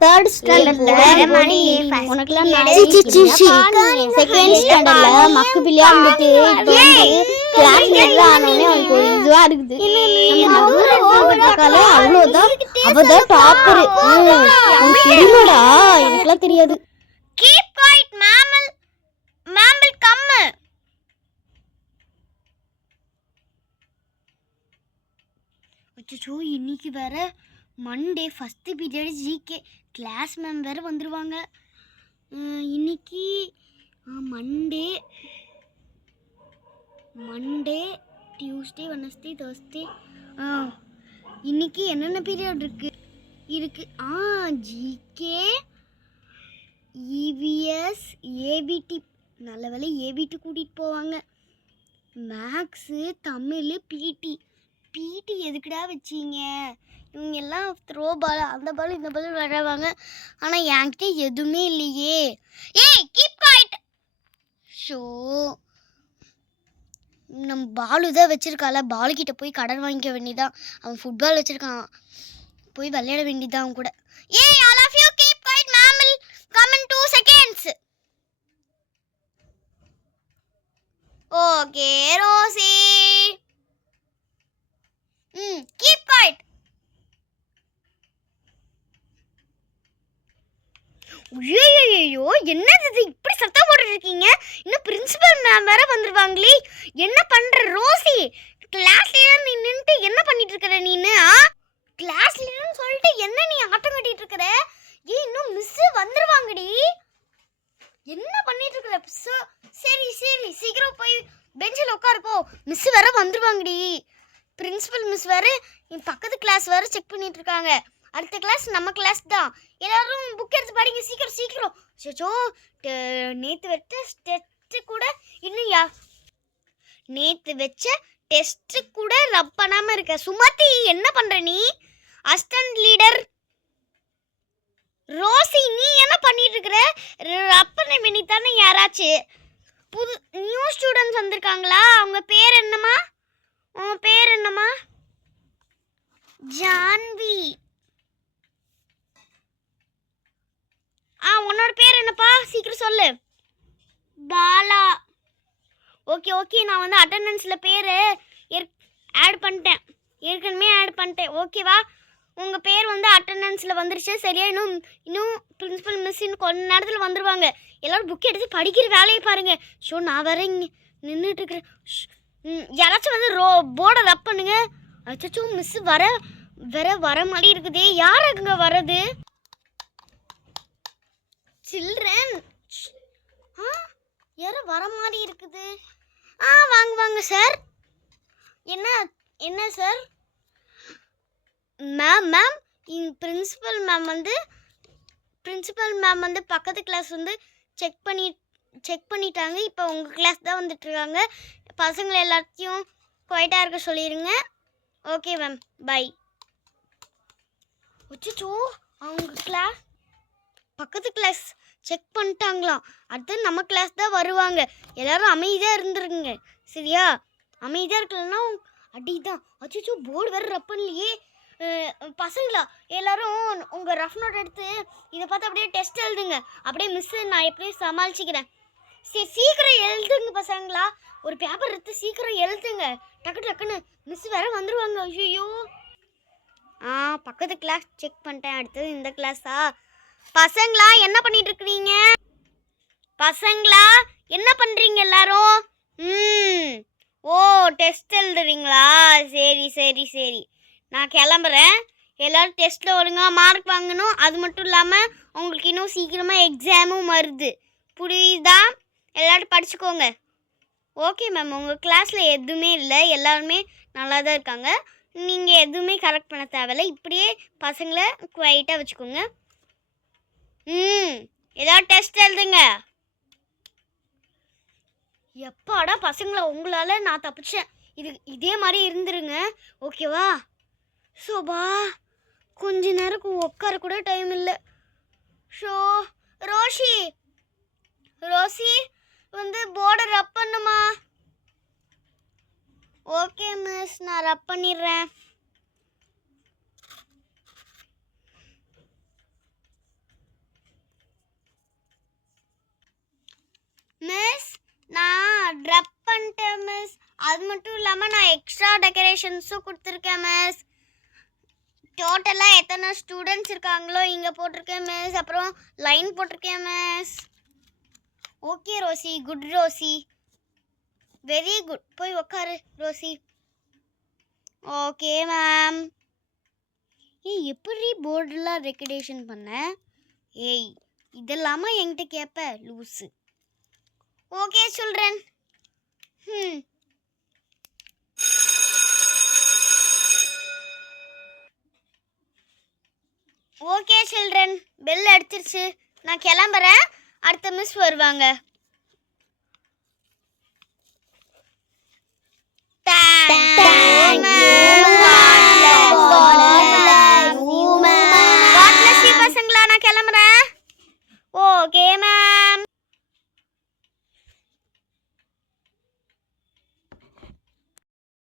Third standardல உனக்குலாம் second ஸ்டாண்டர்ட்ல மக்கு பிள்ளையா வந்துட்டு இப்போ வந்து கிளாஸ்ல ஆனோடனே அவனுக்கு ஒரு இதுவா இருக்குது. அவ்வளோதான் அவதான் டாப்பர். தெரியுமாடா? எனக்குலாம் தெரியாது. Keep quiet, mammal. Mammal come. அச்சோ, இன்னைக்கு வேற Monday first period GK class ma'am வேறு வந்துடுவாங்க. இன்னைக்கு மண்டே டியூஸ்டே வெனஸ்டே தர்ஸ்டே இன்னைக்கு என்னென்ன பீரியட் இருக்கு ஜிகே இவிஎஸ் ஏபிடி. நல்ல வேலை ஏபிடி கூட்டிகிட்டு போவாங்க. மேக்ஸு தமிழ் பிடி எதுக்குடா வச்சிங்க? இவங்க எல்லாம் த்ரோ பால் அந்த பால் இந்த பால் விளையாடுவாங்க. ஆனால் என்கிட்ட எதுவுமே இல்லையே. ஏய் கீப் குவைட். ஷோ, நம்ம பாலு தான் வச்சுருக்கால, பாலுக்கிட்ட போய் கடன் வாங்கிக்க வேண்டியதான். அவன் ஃபுட்பால் வச்சுருக்கான், போய் விளையாட வேண்டியதான் அவன் கூட. ஏய் all of you keep quiet. Ma'am come in 2 seconds. Okay Rosie. Keep quiet. ஐயோ, என்னது இப்படி சத்தம் போட்டுட்டு இருக்கீங்க? இன்னும் பிரின்சிபல் மேம் வேற வந்துருவாங்களே. என்ன பண்ற ரோசி? கிளாஸ் லீடர் நீ நின்னுட்டு என்ன பண்ணிட்டு இருக்கற நீனு? கிளாஸ் லீடர்னு சொல்லிட்டு என்ன நீ ஆட்டம் கட்டிட்டு இருக்கற? இன்னும் மிஸ் வந்துருவாங்கடி. என்ன பண்ணிட்டு இருக்கற? சரி சீக்கிரம் போய் பெஞ்சில் உட்காரு போ. மிஸ் வேற வந்துருவாங்கடி. பிரின்சிபல் மிஸ் வேற பக்கத்து கிளாஸ் வேற செக் பண்ணிட்டு இருக்காங்க. அடுத்த கிளாஸ் நம்ம கிளாஸ் தான். எல்லாரும் புக் எடுத்து படிங்க சீக்கிரம். சோ நேற்று வச்ச டெஸ்ட் கூட ரப் பண்ணாம இருக்க. சுமதி என்ன பண்ற நீ? அசிஸ்டன்ட் லீடர் ரோசி நீ என்ன பண்ணிட்டு இருக்கிற? ரப் பண்ண வேண்டியதானே யாராச்சும். புது நியூ ஸ்டூடெண்ட்ஸ் வந்திருக்காங்களா? அவங்க பேர் என்னம்மா? உன் பேர் என்னம்மா? ஜான்வி. உன்னோட பேர் என்னப்பா? சீக்கிரம் சொல்லு. பாலா. ஓகே நான் வந்து அட்டெண்டன்ஸில் பேர் ஆட் பண்ணிட்டேன். ஏற்கனவே ஆட் பண்ணிட்டேன். ஓகேவா? உங்கள் பேர் வந்து அட்டெண்டன்ஸில் வந்துருச்சு. சரியா? இன்னும் பிரின்சிபல் மிஸ் இன்னும் கொஞ்ச நேரத்தில் வந்துடுவாங்க. எல்லோரும் புக் எடுத்து படிக்கிற வேலையை பாருங்கள். ஷோ நான் வேற இங்கே நின்றுட்டுருக்குறேன். யாராச்சும் வந்து போர்டை ரப் பண்ணுங்க. அச்சோ மிஸ் வர மாதிரி இருக்குதே. யார் அங்கே வர்றது? சில்ட்ரன் யாரோ வர மாதிரி இருக்குது. வாங்க சார். என்ன சார்? மேம் பிரின்சிபல் மேம் வந்து பக்கத்து கிளாஸ் வந்து செக் பண்ணிட்டாங்க. இப்போ உங்கள் கிளாஸ் தான் வந்துட்டுருக்காங்க. பசங்களை எல்லாத்தையும் குவைட்டாக இருக்க சொல்லிடுங்க. Okay ma'am, bye. அச்சோ, அவங்க கிளாஸ் பக்கத்து கிளாஸ் செக் பண்ணிட்டாங்களாம். அடுத்து நம்ம கிளாஸ் தான் வருவாங்க. எல்லோரும் அமைதியாக இருந்துருங்க. சரியா? அமைதியாக இருக்கலன்னா அடிதான். அச்சோ, போர்டு வேறு ரப் பண்ணலையே. பசங்களா எல்லோரும் உங்கள் ரஃப் நோட் எடுத்து இதை பார்த்து அப்படியே டெஸ்ட் எழுதுங்க. அப்படியே மிஸ்ஸு நான் எப்படியும் சமாளிச்சிக்கிறேன். சீக்கிரம் எழுதுங்க பசங்களா. ஒரு பேப்பர் எடுத்து சீக்கிரம் எழுதுங்க. டக்குன்னு மிஸ் வேறு வந்துடுவாங்க. ஐயோ. பக்கத்து கிளாஸ் செக் பண்ணிட்டேன். அடுத்தது இந்த கிளாஸா? பசங்களா என்ன பண்ணிட்டு இருக்கிறீங்க? பசங்களா என்ன பண்ணுறீங்க எல்லாரும்? டெஸ்ட் எழுதுறீங்களா? சரி நான் கிளம்புறேன். எல்லோரும் டெஸ்ட்டில் ஒழுங்காக மார்க் வாங்கணும். அது மட்டும் இல்லாமல் உங்களுக்கு இன்னும் சீக்கிரமாக எக்ஸாமும் வருது. புரியுதா? எல்லோரும் படிச்சுக்கோங்க. ஓகே மேம், உங்கள் கிளாஸில் எதுவுமே இல்லை, எல்லாருமே நல்லா தான் இருக்காங்க. நீங்கள் எதுவுமே கரெக்ட் பண்ண தேவையில்ல. இப்படியே பசங்களை குவைட்டாக வச்சுக்கோங்க. ஏதாவது டெஸ்ட் எழுதுங்க. எப்பாடா பசங்களை உங்களால் நான் தப்பிச்சேன். இதே மாதிரி இருந்துருங்க, ஓகேவா? சோபா கொஞ்ச நேரம் உட்கார கூட டைம் இல்லை. ரோசி வந்து போர்டை ரப் பண்ணுமா? ஓகே மிஸ், நான் ரப் பண்ணிடுறேன். மிஸ், நான் ரப் பண்ணிட்டேன் மிஸ். அது மட்டும் இல்லாமல் நான் எக்ஸ்ட்ரா டெக்கரேஷன்ஸும் கொடுத்துருக்கேன் மிஸ். டோட்டலாக எத்தனை ஸ்டூடெண்ட்ஸ் இருக்காங்களோ இங்கே போட்டிருக்கேன் மிஸ். அப்புறம் லைன் போட்டிருக்கேன் miss. Okay Rosie, good Rosie, very good. போய் உக்காரு ரோசி. Okay ma'am. எப்படி போர்டெலாம் டெக்கரேஷன் பண்ண? இதெல்லாமா என்கிட்ட கேட்ப, loose. Okay children. Okay children, bell அடிச்சிருச்சு. நான் கிளம்புறேன். அடுத்த மிஸ் வருவாங்க. Thank you.